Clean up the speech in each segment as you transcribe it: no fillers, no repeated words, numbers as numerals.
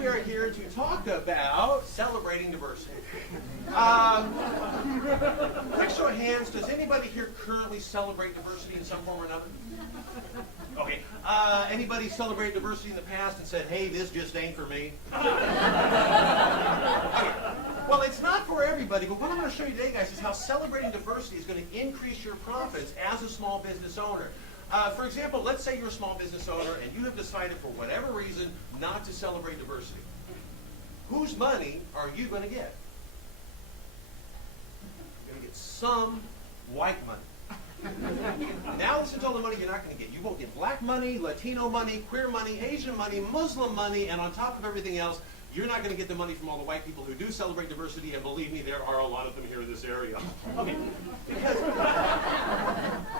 we are here to talk about celebrating diversity. Next show of hands, does anybody here currently celebrate diversity in some form or another? Okay. Anybody celebrated diversity in the past and said, hey, this just ain't for me? Okay. Well, it's not for everybody, but what I'm going to show you today, guys, is how celebrating diversity is going to increase your profits as a small business owner. For example, let's say you're a small business owner and you have decided for whatever reason not to celebrate diversity. Whose money are you going to get? You're going to get some white money. Now listen to all the money you're not going to get. You won't get black money, Latino money, queer money, Asian money, Muslim money, and on top of everything else, you're not going to get the money from all the white people who do celebrate diversity, and believe me, there are a lot of them here in this area. Okay, because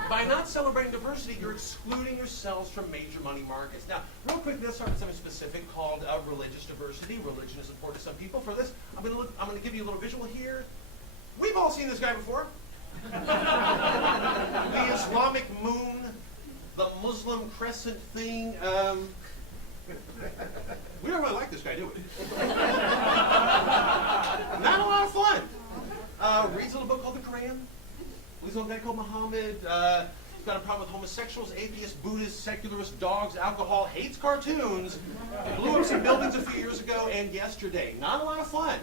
by not celebrating diversity, you're excluding yourselves from major money markets. Now, real quick, let's start with something specific called religious diversity. Religion is important to some people. For this, I'm going to give you a little visual here. We've all seen this guy before. The Islamic moon, the Muslim crescent thing. We don't really like this guy, do we? Not a lot of fun. Reads a little book called the Quran. Leads a little guy called Muhammad. He's got a problem with homosexuals, atheists, Buddhists, secularists, dogs, alcohol, hates cartoons, blew up some buildings a few years ago and yesterday. Not a lot of fun.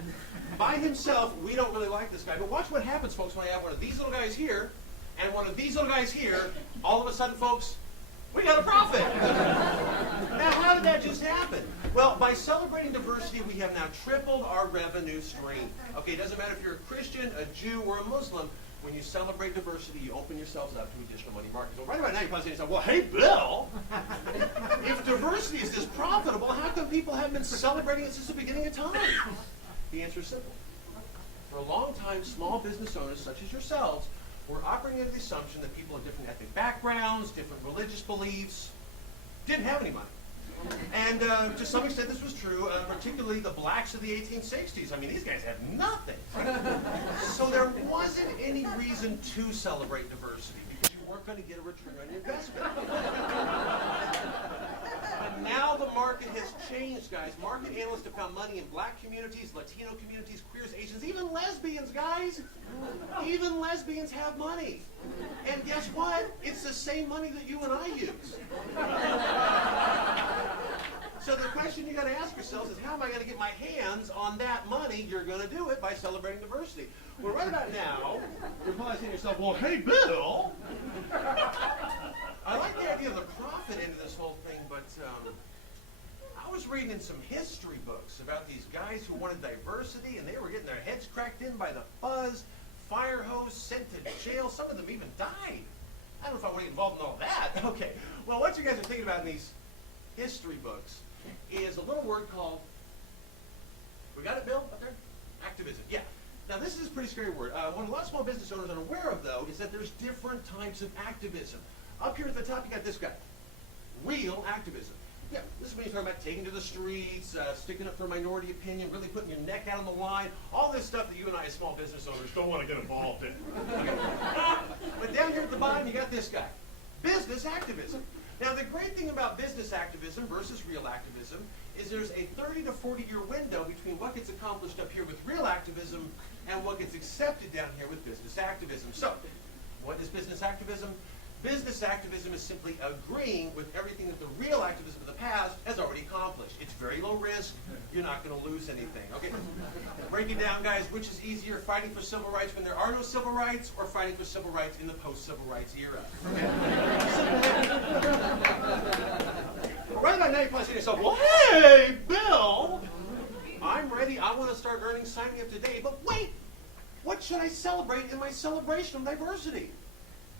By himself, we don't really like this guy. But watch what happens, folks, when I have one of these little guys here and one of these little guys here. All of a sudden, folks, we got a profit. Now, how did that just happen? Well, by celebrating diversity, we have now tripled our revenue stream. Okay, it doesn't matter if you're a Christian, a Jew, or a Muslim. When you celebrate diversity, you open yourselves up to additional money markets. Well, right about now, you're probably saying, well, hey, Bill, if diversity is this profitable, how come people haven't been celebrating it since the beginning of time? The answer is simple. For a long time, small business owners, such as yourselves, were operating under the assumption that people of different ethnic backgrounds, different religious beliefs, didn't have any money. And to some extent this was true, particularly the blacks of the 1860s. I mean, these guys had nothing. So there wasn't any reason to celebrate diversity because you weren't going to get a return on your investment. But now the market has changed, guys. Market analysts have found money in black communities, Latino communities, queers, Asians, even lesbians, guys. Even lesbians have money. And guess what? It's the same money that you and I use. So the question you got to ask yourselves is, how am I going to get my hands on that money? You're going to do it by celebrating diversity. Well, right about now, you're probably saying to yourself, well, hey, Bill. I like the idea of the profit end of this whole thing, but I was reading in some history books about these guys who wanted diversity, and they were getting their heads cracked in by the fuzz, fire hose, sent to jail. Some of them even died. I don't know if I want to get involved in all that. Okay. Well, what you guys are thinking about in these history books is a little word called, we got it, Bill, up there? Activism. Yeah. Now, this is a pretty scary word. What a lot of small business owners are aware of, though, is that there's different types of activism. Up here at the top, you got this guy. Real activism. Yeah, this is when you're talking about taking to the streets, sticking up for a minority opinion, really putting your neck out on the line, all this stuff that you and I as small business owners don't want to get involved in. Okay. But down here at the bottom, you got this guy. Business activism. Now, the great thing about business activism versus real activism is there's a 30 to 40-year window between what gets accomplished up here with real activism and what gets accepted down here with business activism. So, what is business activism? Business activism is simply agreeing with everything that the real activism of the past has already accomplished. It's very low risk. You're not going to lose anything. Okay? Break it down, guys. Which is easier, fighting for civil rights when there are no civil rights, or fighting for civil rights in the post-civil rights era? Okay? Right about now, you're probably saying to yourself, well, hey, Bill, I'm ready. I want to start earning signing up today. But wait, what should I celebrate in my celebration of diversity?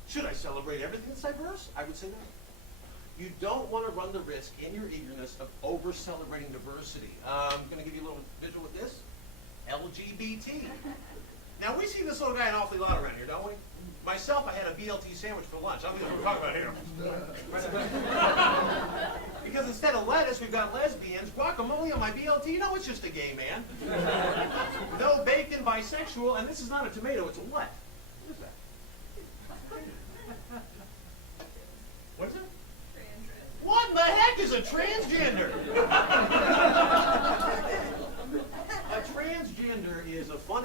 Should I celebrate everything that's diverse? I would say no. You don't want to run the risk in your eagerness of over-celebrating diversity. I'm going to give you a little visual with this. LGBT. Now, we see this little guy an awfully lot around here, don't we? Myself, I had a BLT sandwich for lunch. I don't think that's what we're talking about here. Because instead of lettuce, we've got lesbians, guacamole on my BLT. No, it's just a gay man. No bacon, bisexual, and this is not a tomato, it's a what? What is that? What is it? Transgender. What in the heck is a transgender?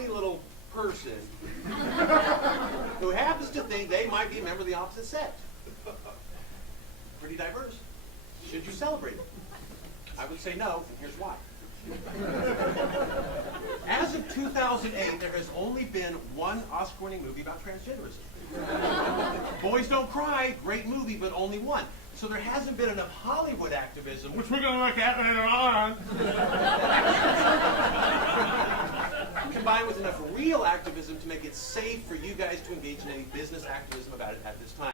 funny little person who happens to think they might be a member of the opposite sex. Pretty diverse. Should you celebrate it? I would say no, and here's why. As of 2008, there has only been one Oscar-winning movie about transgenderism. Boys Don't Cry, great movie, but only one. So there hasn't been enough Hollywood activism, which we're going to look at later on, combined with enough real activism to make it safe for you guys to engage in any business activism about it at this time.